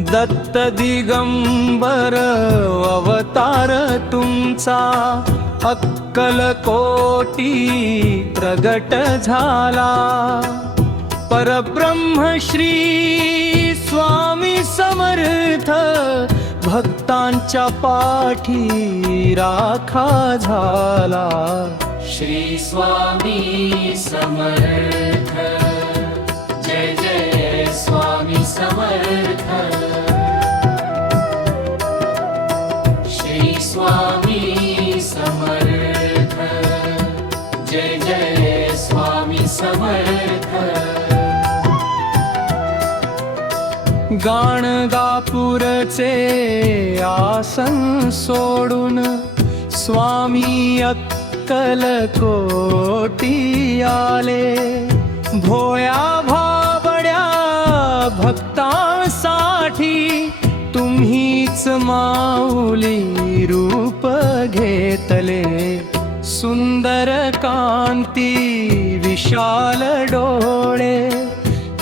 दत्त दिगंबर अवतार तुमचा, अक्कलकोटी प्रगट झाला। परब्रह्म श्री स्वामी समर्थ, भक्तांच्या पाठी राखा झाला। श्री स्वामी समर्थ, जय जय स्वामी समर्थ। श्री स्वामी समर्थ, जय जय स्वामी समर्थ। गाणगापूरचे आसन सोडून स्वामी अक्कलकोटी आले। भोळ्या भाबड्या भक्तांसाठी तुम्हीच माऊली रूप घेतले। सुंदर कांती विशाल डोळे,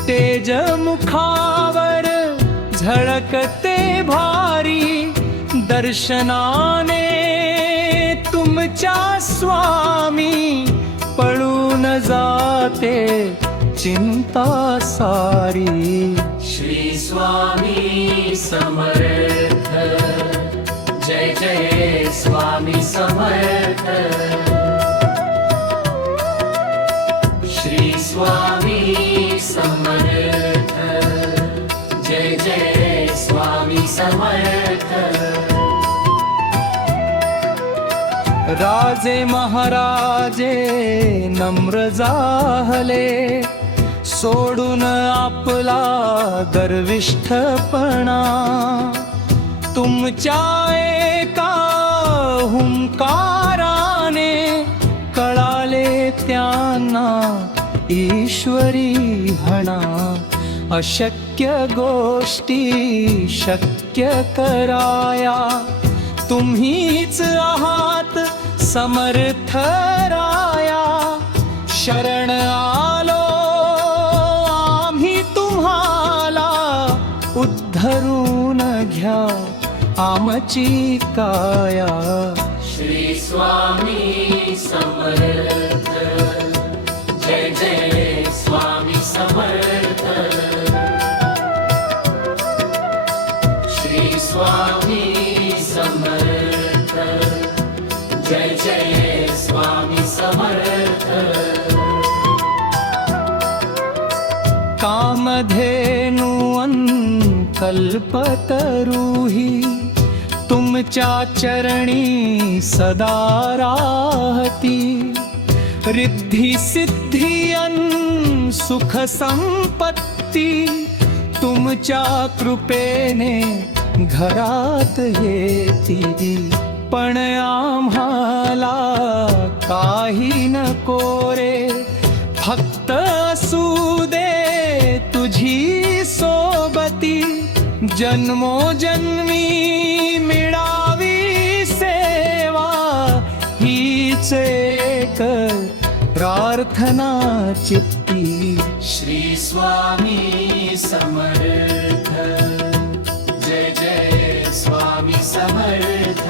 तेज मुखावर झळकते भारी। दर्शनाने तुमच्या स्वामी पळून जाते चिंता सारी। श्री स्वामी समर्थ, जय जय स्वामी समर्थ। श्री स्वामी समर्थ, जय जय स्वामी समर्थ। राजे महाराजे नम्र जाहले, सोडून आपला गर्विष्ठपणा। तुमच्या एका हुंकाराने कळाले त्यांना ईश्वरी हणा। अशक्य गोष्टी शक्य कराया, तुम्हीच आहात समर्थ राया। शरण आलो आम्ही तुम्हाला, उद्धरून घ्या आमची काया। श्री स्वामी समर्थ, जय जय स्वामी समर्थ। श्री स्वामी समर्थ, जय जय स्वामी समर्थ। कामधेनु कल्पतरुही, तुमच्या चरणी सदा राहती। रिद्धी सिद्धी अन सुख संपत्ती, तुमच्या कृपेने घरात येती। पण आम्हाला काही नको रे, फक्त असू दे तुझी सोबती। जन्मोजन्मी मिळावी सेवा, हीच एक प्रार्थना चित्ती। श्री स्वामी समर्थ, जय जय स्वामी समर्थ।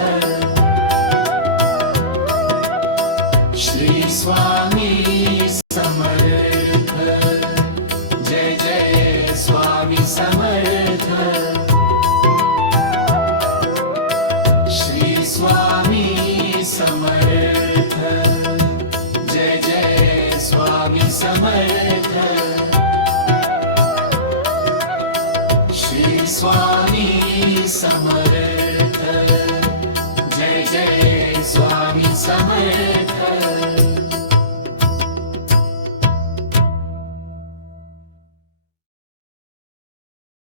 श्री स्वामी समर्थ, जय जय स्वामी समर्थ। श्री स्वामी समर्थ, जय जय स्वामी समर्थ।